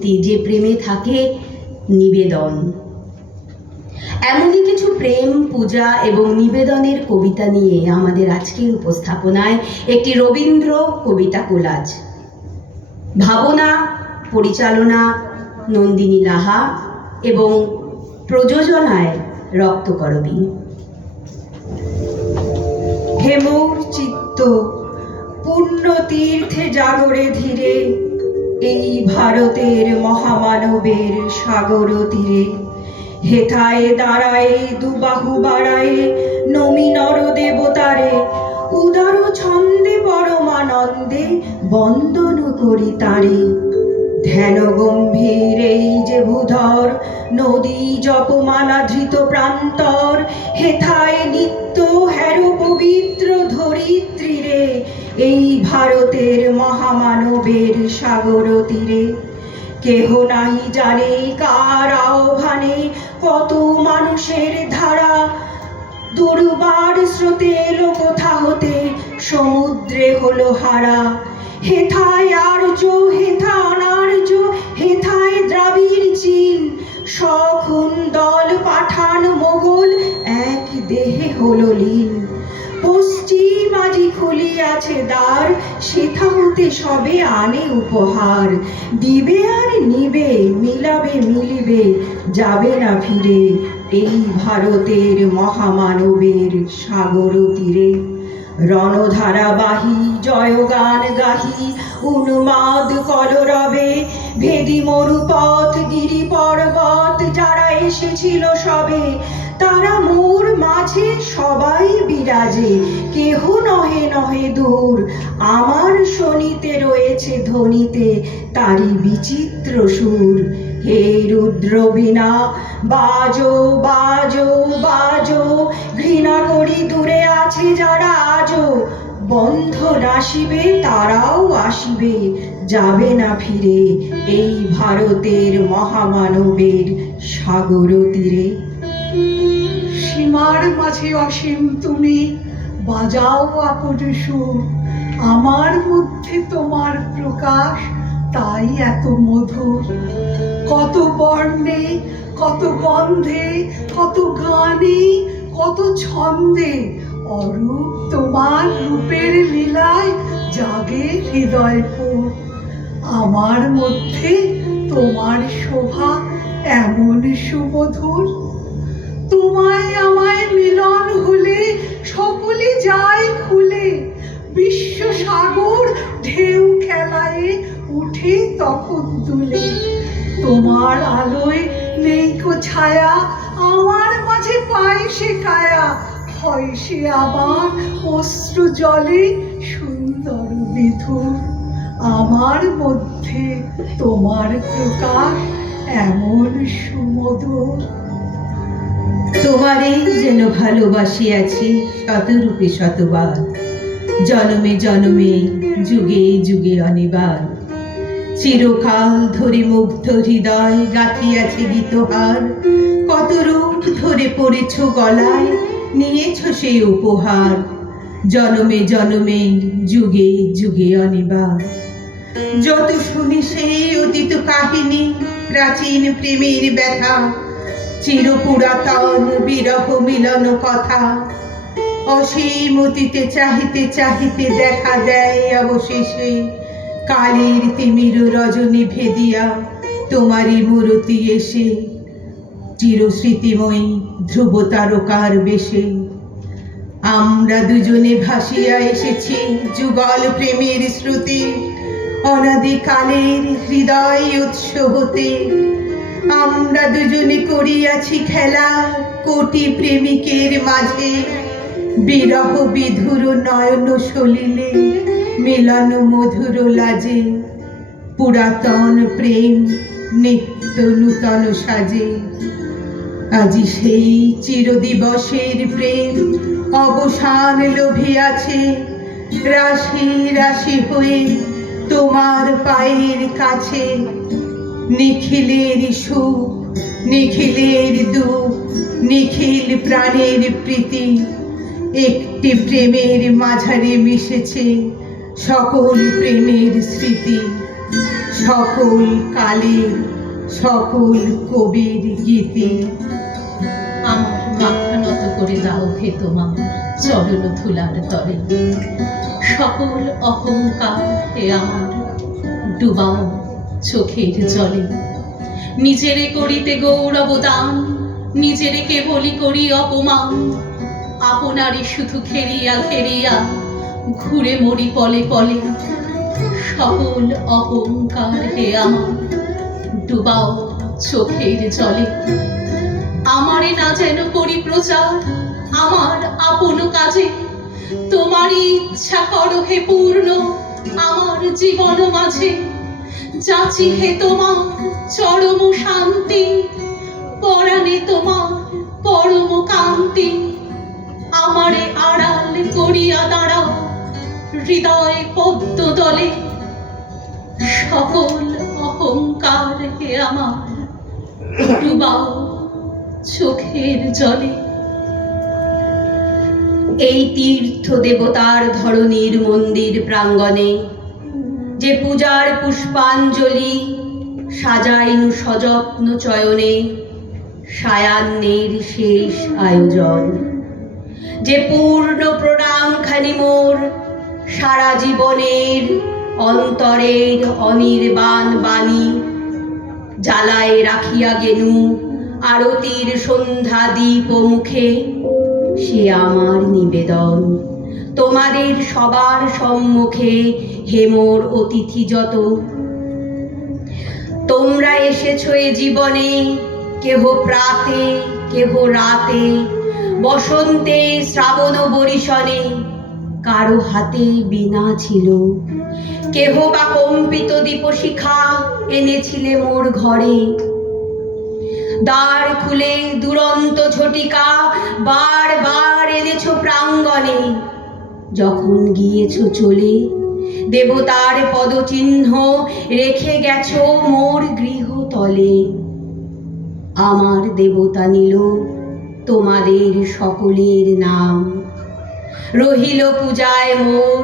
সত্যি, যে প্রেমে থাকে নিবেদন। এমনই কিছু প্রেম, পূজা এবং নিবেদনের কবিতা নিয়ে আমাদের আজকের উপস্থাপনায় একটি রবীন্দ্র কবিতা কোলাজ। ভাবনা, পরিচালনা নন্দিনী লাহা এবং প্রযোজনায় রক্তকরবী। হেমোর চিত্ত পূর্ণ তীর্থে জাগরে ধীরে, এই ভারতের মহামানবের সাগর তীরে। হেথায় দাঁড়ায় দুবাহু বাড়ায় নমি নর দেবতারে, উদার ছন্দে পরমানন্দে বন্দন করি তারে। ধ্যান গম্ভীর এই যে ভূধর নদী জপমালা ধৃত প্রান্তর, হেথায় নিত্য হের পবিত্র ধরিত্রীরে, এই ভারতের মহামানবের সাগর তীরে। কেহ নাহি জানে কার আহ্বানে কত মানুষের ধারা, দুর্বার স্রোতে এলো কোথা হতে সমুদ্রে হলো হারা। হেথায় আর্য, হেথা অনার্য, হেথায় দ্রাবিড় চীন, সখুন দল পাঠান মোগল এক দেহে হলো লীন। পশ্চিম আজি খুলিয়াছে দ্বার, সেথা হতে সবে আনে উপহার। দিবে আর নিবে, মিলাবে মিলিবে, যাবে না ফিরে, এই ভারতের মহামানবের সাগর তীরে। রণধারাবাহী জয়গান গাহি উন্মাদ কলরবে, ভেদি মরুপথ গিরি পর্বত যারা এসেছিল সবে, তারা মোর মাঝে সবাই বিরাজে, কেহ নহে নহে দূর। আমার শনিতে রয়েছে ধ্বনিতে তারি বিচিত্র সুর। হে রুদ্র বীণা বাজো বাজো বাজো, ঘৃণা করি দূরে আছে যারা আজো। বন্ধন আসিবে তারাও আসিবে, যাবে না ফিরে, এই ভারতের মহামানবের সাগর তীরে। সীমার মাঝে অসীম তুমি, বাজাও আপন সুর। আমার মধ্যে তোমার প্রকাশ, তাই এত মধুর। কত বর্ণে, কত গন্ধে, কত গানে, কত ছন্দে, অরূপ তোমার রূপের লীলায় জাগে হৃদয়পুর। আমার মধ্যে তোমার শোভা এমন সুমধুর। তোমায় আমায় মিলন হলে সকলে যায় খুলে, বিশ্ব সাগর ঢেউ খেলায় উঠে তখন দুলে। তোমার আলোয় নেইকো ছায়া, আমার মাঝে পায় সে কায়া, হয় সে আবার অশ্রু জলে সুন্দর বিধুর। আমার মধ্যে তোমার প্রকাশ এমন সুমধুর। তোমারেই যেন ভালোবাসিয়াছি শতরূপে শতবার, জনমে জনমে যুগে যুগে অনিবার। চিরকাল ধরে মুগ্ধ হৃদয় গাঁথিয়াছে গীতহার, কত রূপ ধরে পড়েছ গলায়, নিয়েছ সেই উপহার। জনমে জনমে যুগে যুগে অনিবার। যত শুনি সেই অতীত কাহিনী, প্রাচীন প্রেমের ব্যথা, চির পুরাতন বিরহ মিলন কথা। অসীম অতীতে চাহিতে চাহিতে দেখা দেয় অবশেষে, কালের তিমির রজনী ভেদিয়া তোমারই মূরতি এসে, চিরস্মৃতিময়ী ধ্রুব তারকার বেশে। আমরা দুজনে ভাসিয়া এসেছি যুগল প্রেমের শ্রুতি, অনাদিকালের হৃদয় উৎস হতে। আমরা দুজনে করিয়াছি খেলা কোটি প্রেমিকের মাঝে, বিরহ বিধুর নয়ন সলিলে মিলন মধুর লাজে। পুরাতন প্রেম নিত্য নূতন সাজে, আজি সেই চিরদিবসের প্রেম অবসান লোভিয়াছে। রাশি রাশি হয়ে তোমার পায়ের কাছে, নিখিলের সুখ নিখিলের দুঃখ, নিখিল প্রাণের প্রীতি, একটি প্রেমের মাঝারে মিশেছে সকল প্রেমের স্মৃতি। সকল কালের সকল কবির গীতি। আমার মাথা নত করে দাও হে তোমার চরণ ধুলার তরে, সকল অহংকার হে আমার ডুবাও চোখের জলে। নিজেরে করিতে গৌরব দান, নিজেরে কেবলই করি অপমান, আপনারে শুধু ঘেরিয়া ঘেরিয়া ঘুরে মরি পলে পলে। সকল অহংকার হে আমার ডুবাও চোখের জলে। আমারে না যেন করি প্রচার আমার আপন কাজে, তোমারই ইচ্ছা করো হে পূর্ণ আমার জীবন মাঝে। যাচি হে তোমার চরম শান্তি, পরাণে তোমার পরম কান্তি। আমারে আড়াল করিয়া দাঁড়াও হৃদয় পদ্ম দলে। সকল অহংকার হে আমার ডুবাও চোখের জলে। এই তীর্থ দেবতার ধরণীর মন্দির প্রাঙ্গণে যে পূজার পুষ্পাঞ্জলি সাজাইনু সযত্ন চয়নে, সায়াহ্নের শেষ আয়োজন। যে পূর্ণ প্রণামখানি মোর সারা জীবনের অন্তরের অনির্বাণ বাণী, জ্বালায় রাখিয়া গেনু আরতির সন্ধ্যা দীপ মুখে। সে আমার নিবেদন তোমাদের সবার সম্মুখে হে মোর অতিথি যত। তোমরা এসেছো এ জীবনে, কেহ প্রাতে কেহ রাতে, বসন্তে শ্রাবণ বরিশনে, কারো হাতে বীণা ছিল, কেহ বা কম্পিত দীপশিখা এনেছিলে মোর ঘরে। দ্বার খুলে দুরন্ত ঝটিকা বারবার এনেছো প্রাঙ্গণে। যখন গিয়েছো চলে দেবতার পদচিহ্ন রেখে গেছো মোর গৃহতলে। আমার দেবতা নিল তোমাদের সকলের নাম, রহিল পূজায় মোর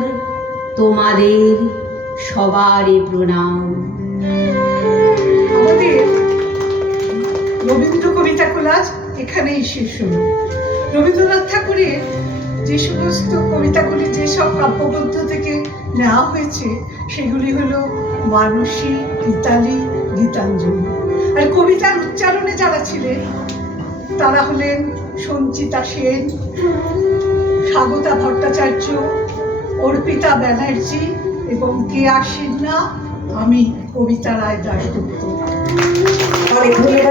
তোমাদের সবারে প্রণাম। আমাদের রবীন্দ্র কবিতা কোলাজ এখানেই শেষ হলো। রবীন্দ্রনাথ ঠাকুরের যে সমস্ত কবিতাগুলি যেসব কাব্যগ্রন্থ থেকে নেওয়া হয়েছে সেগুলি হলো মানসী, গীতালি, গীতাঞ্জলি। আর কবিতার উচ্চারণে যারা ছিলেন তারা হলেন সঞ্চিতা সেন, স্বাগতা ভট্টাচার্য, অর্পিতা ব্যানার্জি এবং কে আর সিনহা। আমি কবিতা রায় দাশগুপ্ত। অনেক ধন্যবাদ।